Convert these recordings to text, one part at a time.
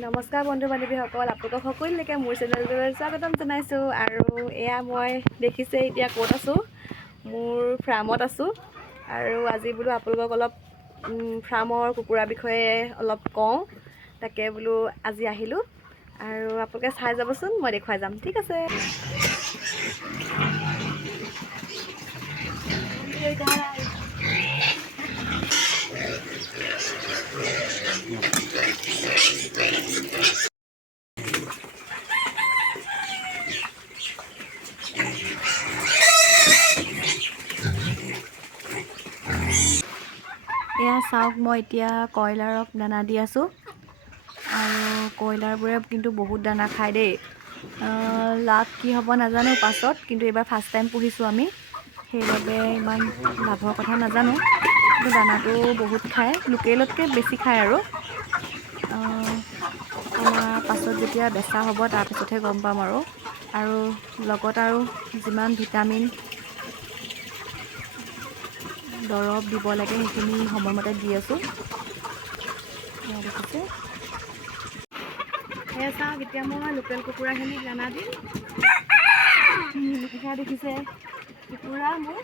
নমস্কাৰ বন্ধু বান্ধৱীসকল, আপোনালোকক সকলোলৈকে মোৰ চেনেলটোলৈ স্বাগতম জনাইছোঁ। আৰু এয়া মই দেখিছে এতিয়া ক'ত আছোঁ, মোৰ ফাৰ্মত আছোঁ। আৰু আজি বোলো আপোনালোকক অলপ ফাৰ্মৰ কুকুৰাৰ বিষয়ে অলপ কওঁ, তাকে বোলো আজি আহিলোঁ। আৰু আপোনালোকে চাই যাবচোন, মই দেখুৱাই যাম, ঠিক আছে। এয়া চাওক, মই এতিয়া কয়লাৰক দানা দি আছোঁ। আৰু কয়লাৰবোৰে কিন্তু বহুত দানা খায় দেই। লাভ কি হ'ব নাজানো পাছত, কিন্তু এইবাৰ ফাৰ্ষ্ট টাইম পুহিছোঁ আমি, সেইবাবে ইমান লাভৰ কথা নাজানো। কিন্তু দানাটো বহুত খায়, লোকেলতকৈ বেছি খায়। আৰু আমাৰ পাছত যেতিয়া বেচা হ'ব তাৰপিছতহে গম পাম। আৰু লগত আৰু যিমান ভিটামিন দৰৱ দিব লাগে সেইখিনি সময়মতে দি আছোঁ। দেখিছে, সেয়া চাওক, এতিয়া মই লোকেল কুকুৰাখিনিক দানা দিম। সেয়া দেখিছে কুকুৰা মোৰ।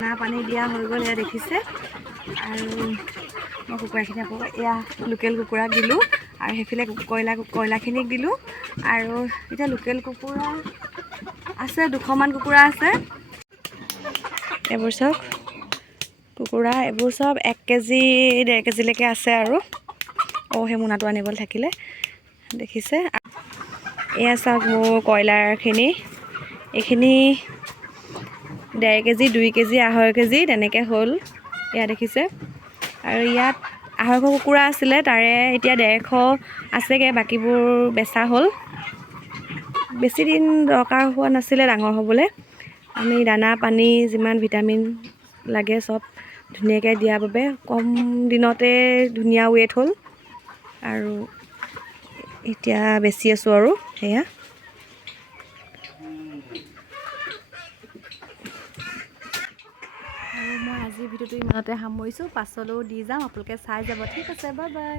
দানা পানী দিয়া হৈ গ'ল, এয়া দেখিছে। আৰু মই কুকুৰাখিনি আকৌ এয়া লোকেল কুকুৰাক দিলোঁ, আৰু সেইফালে কয়লাখিনিক দিলোঁ। আৰু এতিয়া লোকেল কুকুৰা আছে, 200মান কুকুৰা আছে। এইবোৰ চব কুকুৰা, এইবোৰ চব 1 কেজি 1.5 কেজিলৈকে আছে। আৰু সেই মোনাটো আনিবলৈ থাকিলে, দেখিছে। এয়া চাওক মোৰ কয়লাৰখিনি, এইখিনি 1.5 কেজি 2 কেজি 2.5 কেজি তেনেকৈ হ'ল, এয়া দেখিছে। আৰু ইয়াত 250 কুকুৰা আছিলে, তাৰে এতিয়া 150 আছেগৈ, বাকীবোৰ বেচা হ'ল। বেছি দিন দৰকাৰ হোৱা নাছিলে ডাঙৰ হ'বলৈ। আমি দানা পানী যিমান ভিটামিন লাগে চব ধুনীয়াকৈ দিয়াৰ বাবে কম দিনতে ধুনীয়া ৱেট হ'ল। আৰু এতিয়া বেচি আছোঁ। আৰু সেয়া আৰু মই আজিৰ ভিডিঅ'টো ইমানতে সামৰিছোঁ। পাছলৈও দি যাম, আপোনালোকে চাই যাব, ঠিক আছে, বাই বাই।